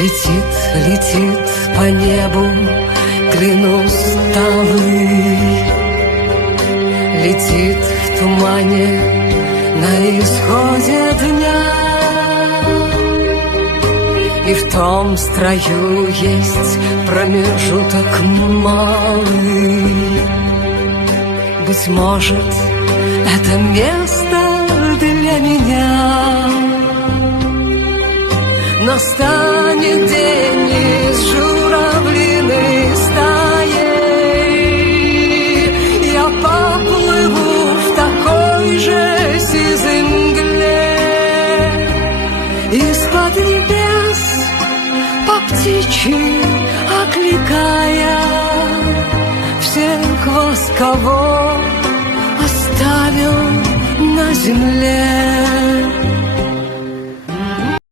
Летит, летит по небу, клянусь талый. Летит в тумане на исходе дня. И в том строю есть промежуток малый. Быть может, это место для меня. Настанет день из журавлиной стаей. Я поплыву в такой же сизой мгле. Из-под небес по птичьи окликая всех вас, кого оставил на земле.